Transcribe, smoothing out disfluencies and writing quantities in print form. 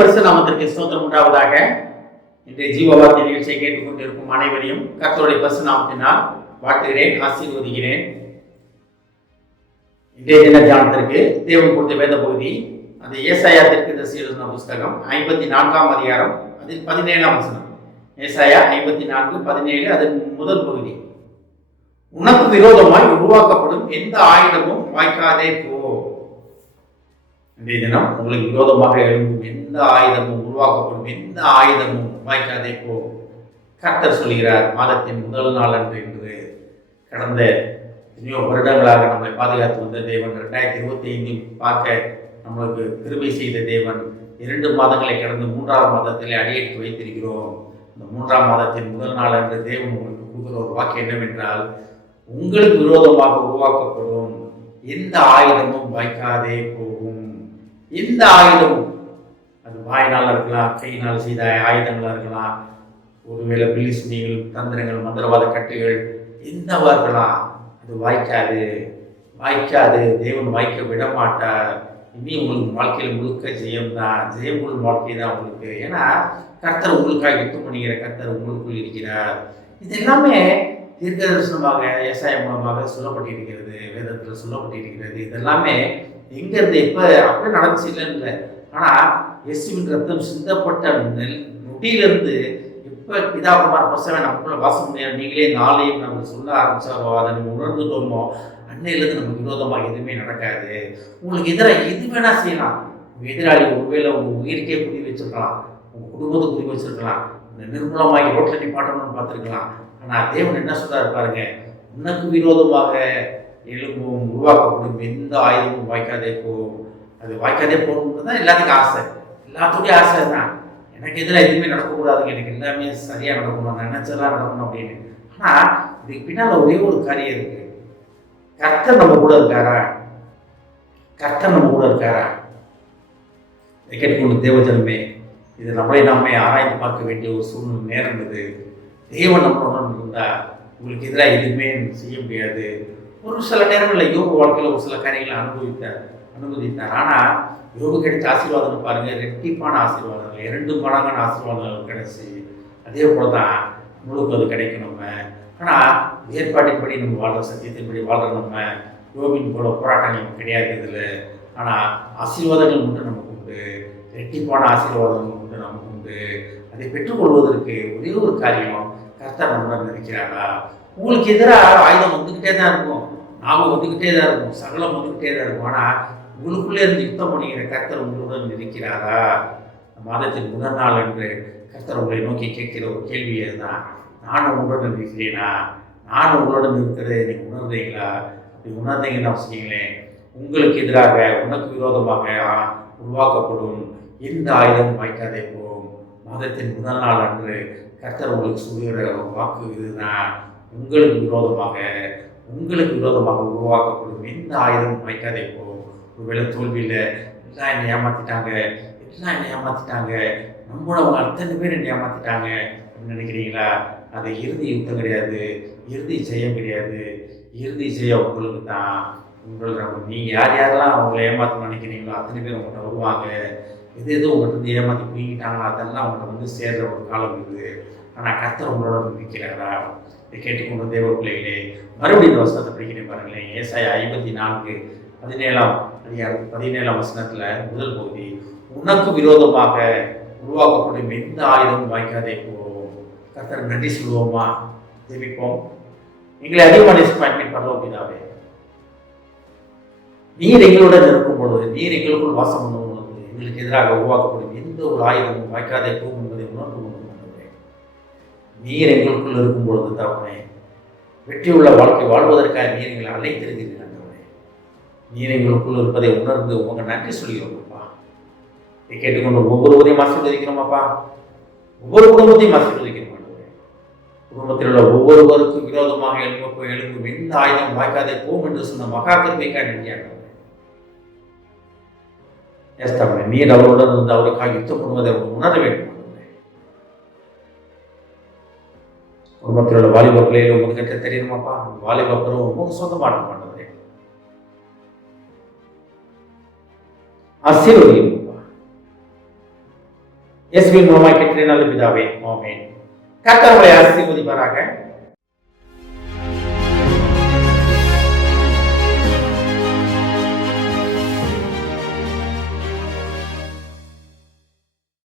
பரிசு நாமத்திற்கு ஸ்தோத்திரம் உண்டாவதாக. இன்றைய ஜீவவார்த்தை நிகழ்ச்சியை கேட்டுக்கொண்டிருக்கும் அனைவரையும் கர்த்தருடைய பரிசு நாமத்தினால் வாழ்த்துகிறேன், ஆசீர்வதிக்கிறேன். இன்றைய தின தியானத்திற்கு தேவன் கொடுத்த வேத பகுதி அந்த ஏசாயா தீர்க்கதரிசி எழுதின புஸ்தகம் 54ஆம் அதிகாரம், அதில் 17ஆம் வசனம். ஏசாயா 54:17 அதன் முதல் பகுதி. உனக்கு விரோதமாய் உருவாக்கப்படும் எந்த ஆயுதமும் வாய்க்காதே போ. இன்றைய தினம் உங்களுக்கு விரோதமாக எழும்பும் எந்த ஆயுதமும், உருவாக்கப்படும் எந்த ஆயுதமும் வாய்க்காதே போ. கர்த்தர் சொல்கிறார். மாதத்தின் முதல் நாள் அன்று என்று கடந்த எத்தனையோ வருடங்களாக நம்மளை பாதுகாத்து வந்த தேவன் 2025 பார்க்க நம்மளுக்கு கிருபை செய்த தேவன் 2 மாதங்களை கடந்து 3ஆம் மாதத்திலே அடியெடுத்து வைத்திருக்கிறோம். இந்த 3ஆம் மாதத்தின் முதல் நாள் அன்று தேவன் உங்களுக்கு கொடுக்கிற ஒரு வாக்கு என்னவென்றால், உங்களுக்கு விரோதமாக உருவாக்கப்படும் எந்த ஆயுதமும் வாய்க்காதே போகும். எந்த ஆயுதமும், அது வாயினால் இருக்கலாம், கையினால் செய்த ஆயுதங்களாக இருக்கலாம், ஒருவேளை பில்லி சுனிகள், தந்திரங்கள், மந்திரவாத கட்டுகள், என்னவா இருக்கலாம், அது வாய்க்காது. தேவன் வாய்க்க விட மாட்டார். இனி உங்களுக்கு வாழ்க்கையில் முழுக்க ஜெயம் தான், ஜெயம் உங்கள் வாழ்க்கை தான் உங்களுக்கு. ஏன்னா கர்த்தர் உங்களுக்காக யுத்தம் பண்ணுகிற கர்த்தர் உங்களுக்குள் இருக்கிறார். இது எல்லாமே தீர்க்க தரிசனமாக ஏசாயா மூலமாக சொல்லப்பட்டிருக்கிறது, வேதத்தில் சொல்லப்பட்டிருக்கிறது. இதெல்லாமே எங்கிருந்து எப்போ அப்படியே நடந்துச்சு இல்லைன்னு இல்லை. ஆனால் இயேசுவின் ரத்தம் சிந்தப்பட்ட நொடியிலிருந்து எப்போ பிதாகுமார் பசவை நமக்குள்ள வாசம் முடியாது, நீங்களே நாளையும் நமக்கு சொல்ல ஆரம்பிச்சாரோ, அதை நம்ம உணர்ந்துட்டோமோ, அன்னையிலேருந்து நமக்கு விரோதமாக எதுவுமே நடக்காது. உங்களுக்கு எதிராக எது வேணால் செய்யலாம். உங்கள் எதிராளி ஒருவேளை உங்கள் உயிருக்கே குறி வச்சிருக்கலாம், உங்கள் குடும்பத்தை குறி வச்சிருக்கலாம், இந்த நிர்மூலமாகி ரோட்டில் நிப்பாட்டணும்னு பார்த்துருக்கலாம். ஆனால் தேவன் என்ன சொல்றாரு பாருங்க, உனக்கு விரோதமாக எழும்பும் உருவாக்கப்படும் எந்த ஆயுதமும் வாய்க்காதே போகும். அது வாய்க்காதே போகணுன்றது தான் எல்லாத்துக்கும் ஆசை, எல்லாத்துடைய ஆசை தான். எனக்கு எதிராக எதுவுமே நடக்கக்கூடாதுங்க, எனக்கு எல்லாமே சரியாக நடக்கணும், நான் நினைச்சதெல்லாம் நடக்கணும் அப்படின்னு. ஆனால் இதுக்கு பின்னால் ஒரே ஒரு காரியம் இருக்கு. கர்த்தர் நம்ம கூட இருக்காரா? இதை கேட்டுக்கொண்டு தேவஜனமே, இது நாமே ஆராய்ந்து பார்க்க வேண்டிய ஒரு சூழ்நிலை நேரம். இது தேவன் நம்மளுடன் இருந்தால் உங்களுக்கு எதிராக எதுவுமே செய்ய முடியாது. ஒரு சில நேரங்களில் யோபு வாழ்க்கையில் ஒரு சில காரியங்களை அனுமதித்தார். ஆனால் யோபு கிடைத்த ஆசீர்வாதம் பாருங்கள், ரெட்டிப்பான ஆசீர்வாதங்கள், 2 மடங்கான ஆசீர்வாதங்கள் கிடைச்சி. அதே போல தான் நம்மளுக்கு அது கிடைக்கும். நம்ம ஆனால் ஏற்பாட்டின்படி நம்ம வாழ்கிற, சத்தியத்தின்படி வாழ்கிற நம்ம யோபின் போல போராட்டங்கள் கிடையாது இதில். ஆனால் ஆசீர்வாதங்கள் மட்டும் நமக்கு உண்டு, ரெட்டிப்பான ஆசீர்வாதங்கள் மட்டும் நமக்கு உண்டு. அதை பெற்றுக்கொள்வதற்கு ஒரே ஒரு காரியம், கர்த்தர் நம்முடன் இருக்கிறாரா? உங்களுக்கு எதிராக ஆயுதம் வந்துக்கிட்டே தான் இருக்கும், ஞாபகம் வந்துக்கிட்டே தான் இருக்கும், சகலம் வந்துக்கிட்டே தான் இருக்கும். ஆனால் உங்களுக்குள்ளே இருந்து யுத்தம் பண்ணிக்கிற கர்த்தர் உங்களுடன் இருக்கிறாரா? மாதத்தின் முதல் நாள் என்று கர்த்தர் உங்களை நோக்கி கேட்கிற ஒரு கேள்வி தான், நானும் உங்களுடன் இருக்கிறேனா? நானும் உங்களுடன் இருக்கிறதை நீங்கள் உணர்றீங்களா? அப்படி உணர்ந்தீங்கன்னா வச்சுக்கீங்களேன், உங்களுக்கு எதிராக, உனக்கு விரோதமாக உருவாக்கப்படும் எந்த ஆயுதமும் வாய்க்காதே போகும். மாதத்தின் முதல் நாள் அன்று கர்த்தர் உங்களுக்கு சொல்லுகிற வாக்கு இதுதான், உங்களுக்கு விரோதமாக உருவாக்கப்படும் எந்த ஆயுதமும் வாய்க்காதே போகும். ஒருவேளை தோல்வியில் எல்லாம் என்னை ஏமாற்றிட்டாங்க, நம்மளவங்க அத்தனை பேர் என்னை ஏமாற்றிட்டாங்க அப்படின்னு நினைக்கிறீங்களா? அது இறுதி யுத்தம் கிடையாது, இறுதி ஜெயம் கிடையாது. இறுதி ஜெயம் உங்களுக்கு தான். நீங்கள் யாரெல்லாம் அவங்கள ஏமாற்ற நினைக்கிறீங்களோ அத்தனை பேர் உங்கள்கிட்ட வருவாங்க. எது உங்கள்கிட்ட வந்து ஏமாற்றி பிடிக்கிட்டாங்களோ அதெல்லாம் உங்கள்கிட்ட வந்து சேர்ற ஒரு காலம் இருக்குது. ஆனால் கர்த்தர் உங்களோட இருக்கிறாரா? இதை கேட்டுக்கொண்டு தேவ பிள்ளைகளே, மறுபடியும் இந்த வசனத்தை படிக்கிறேன் பாருங்களேன். ஏசாயா 54:17 வசனத்தில் முதல் பகுதி, உனக்கு விரோதமாக உருவாக்கப்படும் எந்த ஆயுதமும் வாய்க்காதே போகும். கர்த்தர் நன்றி சொல்லுவோமா? ஜெபிப்போம். எங்களை அதிகமாக டிஸ்பாயின்மெண்ட் பண்ணோம் பிதாவே, நீர் எங்களுடன் இருக்கும் பொழுது, நீர் எங்களுக்குள் வாசம் பண்ணும் பொழுது, எங்களுக்கு எதிராக உருவாக்கப்படும் எந்த ஒரு ஆயுதமும் வாய்க்காதே போகும் என்பதை உணர்ந்து கொண்டு நீர் எங்களுக்குள் இருக்கும் பொழுது தவறே வெற்றியுள்ள வாழ்க்கை வாழ்வதற்காக நீர் எங்களை அழைத்திருக்கிறீர்கள். நீர் எங்களுக்குள் இருப்பதை உணர்ந்து உங்க நன்றி சொல்கிறோம்ப்பா. இதை கேட்டுக்கொண்டு ஒவ்வொருவரையும் ஆசீர்வதிக்கிறோமாப்பா, ஒவ்வொரு குடும்பத்தையும் ஆசீர்வதிக்கிறோம். குடும்பத்தில் உள்ள ஒவ்வொருவருக்கும் விரோதமாக எழும்பும் எந்த ஆயுதம் வாய்க்காதே போகும் என்று சொன்ன மகா கிருபைக்காக நன்றியாக நீர் அவருடன் இருந்து அவருக்காக யுத்தம் பண்ணுவதை அவர் உணர வேண்டும். குடும்பத்தில் உள்ள வாலிப பிள்ளைகள் உங்களுக்கு தெரியுமாப்பா, வாலிப பருவம் உங்களுக்கு சொந்தமாட்ட மாட்டது. ஆசீர்வதிப்பா, இயேசுவின் மூலமாய் கேட்கிறேன் நல்ல பிதாவே, ஆமென். கர்த்தர் உங்களை ஆசீர்வதிப்பாராக.